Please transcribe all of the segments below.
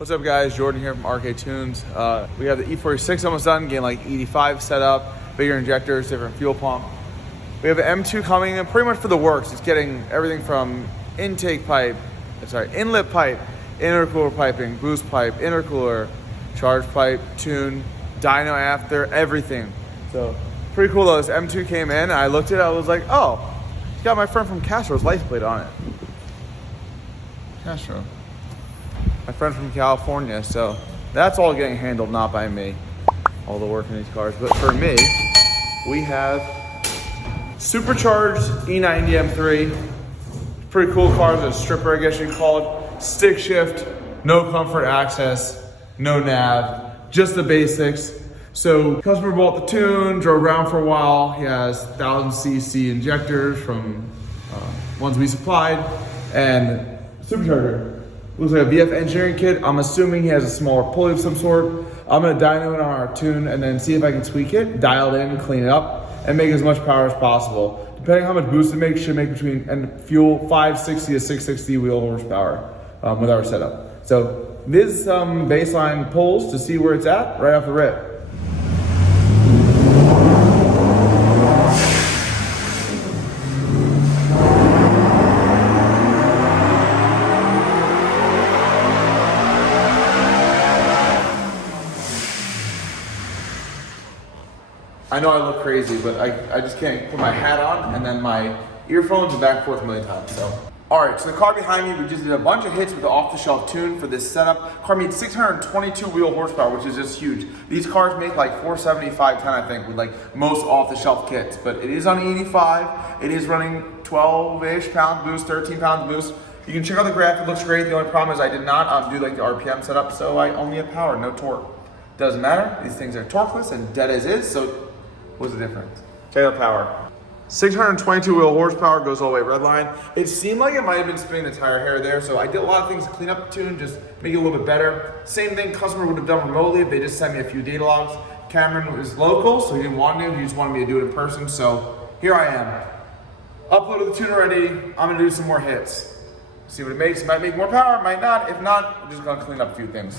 What's up guys, Jordan here from RK Tunes. We have the E36 almost done, getting like E85 set up, bigger injectors, different fuel pump. We have an M2 coming in pretty much for the works. It's getting everything from inlet pipe, intercooler piping, boost pipe, intercooler, charge pipe, tune, dyno after, everything. So pretty cool though. This M2 came in, I looked at it, I was like, oh, it's got my friend from Castro's license plate on it. Castro. My friend from California, so that's all getting handled, not by me, all the work in these cars. But for me, we have supercharged E90 M3. Pretty cool car, a stripper, I guess you'd call it. Stick shift, no comfort access, no nav, just the basics. So customer bought the tune, drove around for a while. He has 1000cc injectors from ones we supplied, and supercharger. Looks like a VF engineering kit. I'm assuming he has a smaller pulley of some sort. I'm gonna dyno it on our tune and then see if I can tweak it, dial it in, clean it up, and make as much power as possible. Depending on how much boost it makes, should make between, and fuel 560 to 660 wheel horsepower with our setup. So this is some baseline pulls to see where it's at right off the rip. I know I look crazy, but I just can't put my hat on and then my earphones and back and forth a million times, so. All right, so the car behind me, we just did a bunch of hits with the off-the-shelf tune for this setup. Car made 622 wheel horsepower, which is just huge. These cars make like 470, 510, I think, with like most off-the-shelf kits, but it is on E85. It is running 12-ish pound boost, 13 pounds boost. You can check out the graph, it looks great. The only problem is I did not do like the RPM setup, so I only have power, no torque. Doesn't matter, these things are torqueless and dead as is, so what's the difference? Check out power. 622 wheel horsepower, goes all the way red line. It seemed like it might have been spinning the tire hair there, so I did a lot of things to clean up the tune, just make it a little bit better. Same thing customer would have done remotely if they just sent me a few data logs. Cameron was local, so he didn't want to, he just wanted me to do it in person, so here I am. Uploaded the tune already, I'm gonna do some more hits. See what it makes, it might make more power, might not. If not, I'm just gonna clean up a few things.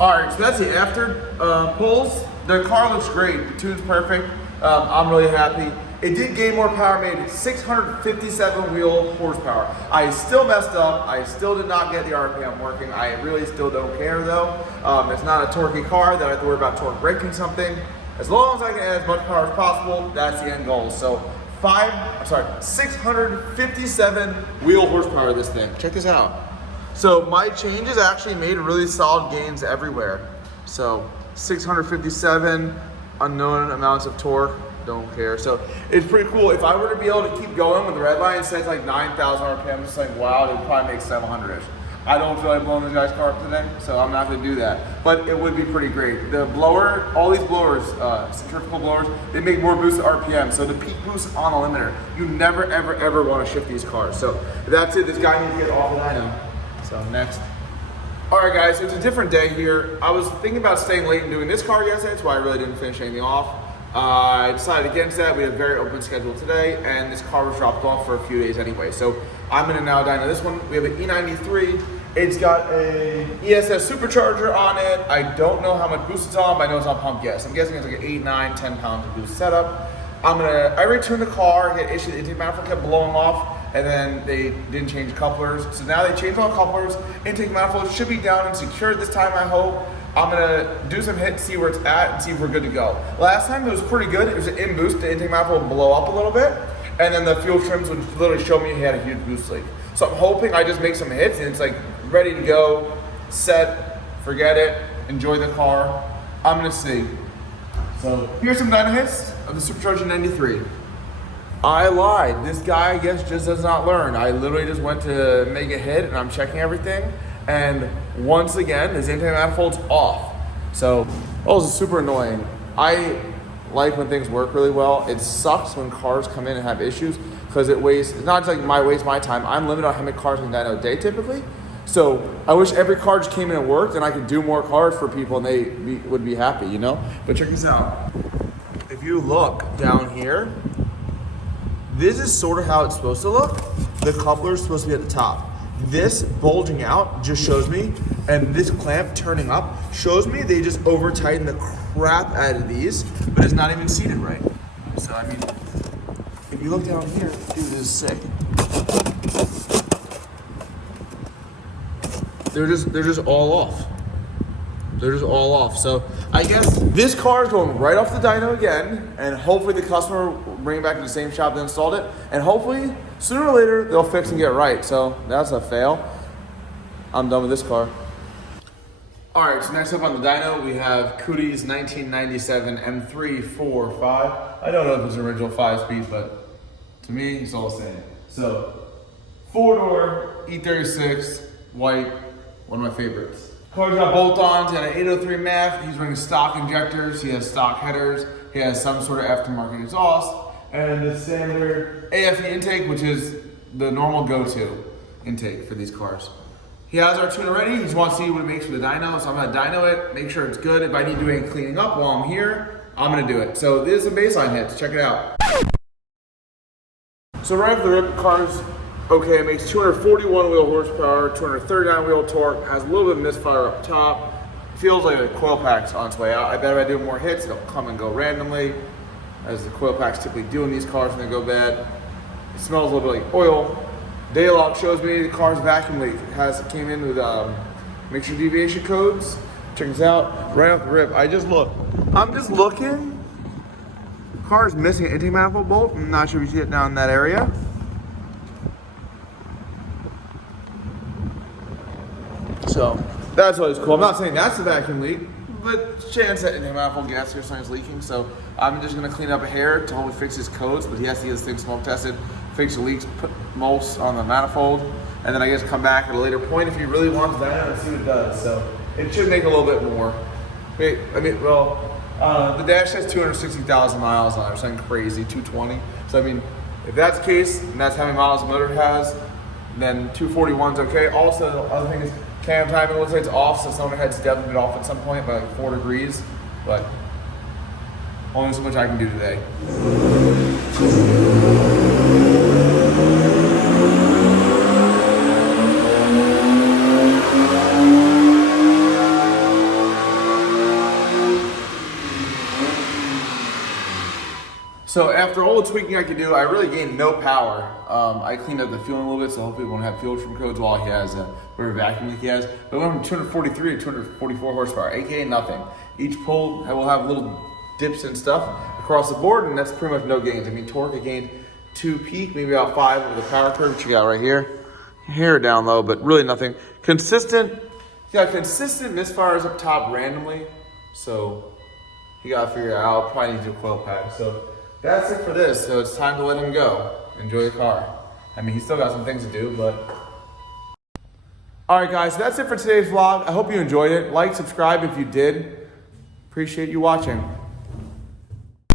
All right, so that's the after pulls. The car looks great, the tune's perfect. I'm really happy. It did gain more power, made 657 wheel horsepower. I still messed up. I still did not get the RPM working. I really still don't care though. It's not a torquey car that I have to worry about torque breaking something. As long as I can add as much power as possible, that's the end goal. So 657 wheel horsepower this thing. Check this out. So my changes actually made really solid gains everywhere. So 657, unknown amounts of torque, don't care. So it's pretty cool. If I were to be able to keep going with the red line, it says like 9,000 RPM, it's like, wow, it would probably make 700-ish. I don't feel like blowing this guy's car up today, so I'm not gonna do that. But it would be pretty great. The blower, all these blowers, centrifugal blowers, they make more boost to RPM. So the peak boost on a limiter, you never, ever, ever wanna shift these cars. So that's it, this guy needs to get off the dyno. So next. All right guys, so it's a different day here. I was thinking about staying late and doing this car yesterday, that's why I really didn't finish anything off. I decided against that. We had a very open schedule today, and this car was dropped off for a few days anyway. So I'm gonna now dyno this one. We have an E93. It's got a ESS supercharger on it. I don't know how much boost it's on, but I know it's on pump gas. I'm guessing it's like an 8, 9, 10 pounds of boost setup. I returned the car, the intake manifold kept blowing off, and then they didn't change couplers. So now they changed all couplers. Intake manifold should be down and secured this time, I hope. I'm gonna do some hits, see where it's at, and see if we're good to go. Last time it was pretty good. It was an in boost, the intake manifold would blow up a little bit, and then the fuel trims would literally show me he had a huge boost leak. So I'm hoping I just make some hits and it's like ready to go, set, forget it, enjoy the car. I'm gonna see. So here's some dyno hits of the supercharged 93. I lied. This guy, I guess, just does not learn. I literally just went to make a hit and I'm checking everything. And once again, his intake manifold's off. So, that was super annoying. I like when things work really well. It sucks when cars come in and have issues because it's not just like waste my time. I'm limited on how many cars in Dyno a day typically. So I wish every car just came in and worked and I could do more cars for people and they would be happy, you know? But check this out. If you look down here, this is sort of how it's supposed to look. The coupler is supposed to be at the top. This bulging out just shows me, and this clamp turning up shows me they just over tighten the crap out of these, but it's not even seated right. So I mean, if you look down here, dude, this is sick. They're just all off. They're just all off. So I guess this car is going right off the dyno again, and hopefully the customer will bring it back to the same shop that installed it, and hopefully sooner or later they'll fix and get right. So that's a fail. I'm done with this car. All right, so next up on the dyno, we have Whp 1997 M3 4 5. I don't know if it's an original 5-speed, but to me, it's all the same. So 4-door, E36, white, one of my favorites. Car's got bolt-ons, he had an 803 MAF, he's running stock injectors, he has stock headers, he has some sort of aftermarket exhaust, and the standard AFE intake, which is the normal go-to intake for these cars. He has our tuner ready, he just wants to see what it makes for the dyno, so I'm gonna dyno it, make sure it's good. If I need to do any cleaning up while I'm here, I'm gonna do it. So this is some baseline hits, check it out. So right off the rip, the car's okay, it makes 241 wheel horsepower, 239 wheel torque, has a little bit of misfire up top. Feels like a coil pack's on its way out. I bet if I do more hits, it'll come and go randomly, as the coil packs typically do in these cars when they go bad. It smells a little bit like oil. Data log shows me the car's vacuum leak. It came in with mixture deviation codes. Check this out, right off the rip. I'm just looking. Car's missing an intake manifold bolt. I'm not sure if you see it down in that area. So that's always cool. I'm not saying that's a vacuum leak, but chance that intake manifold gas or something's leaking. So I'm just gonna clean up a hair to hopefully fix his codes, but he has to get this thing smoke tested, fix the leaks, put mulch on the manifold, and then I guess come back at a later point if he really wants that and see what it does. So it should make a little bit more. Wait, I mean, well, the dash has 260,000 miles on it, or something crazy, 220. So I mean, if that's the case, and that's how many miles the motor has, then 241's okay. Also, the other thing is, cam timing looks like it's off, so some of the head's definitely been off at some point by like 4 degrees, but only so much I can do today. So after all the tweaking I could do, I really gained no power. I cleaned up the fueling a little bit, so hopefully we won't have fuel from codes while he has whatever vacuum leak he has. But we went from 243 to 244 horsepower, aka nothing. Each pull will have little dips and stuff across the board, and that's pretty much no gains. I mean, torque I gained 2 peak, maybe about 5 over the power curve, which you got right here. Here down low, but really nothing. Consistent, yeah, consistent misfires up top randomly. So you gotta figure it out. Probably need to do a coil pack. So that's it for this. So it's time to let him go. Enjoy the car. I mean, he's still got some things to do, but. All right, guys, so that's it for today's vlog. I hope you enjoyed it. Like, subscribe if you did. Appreciate you watching.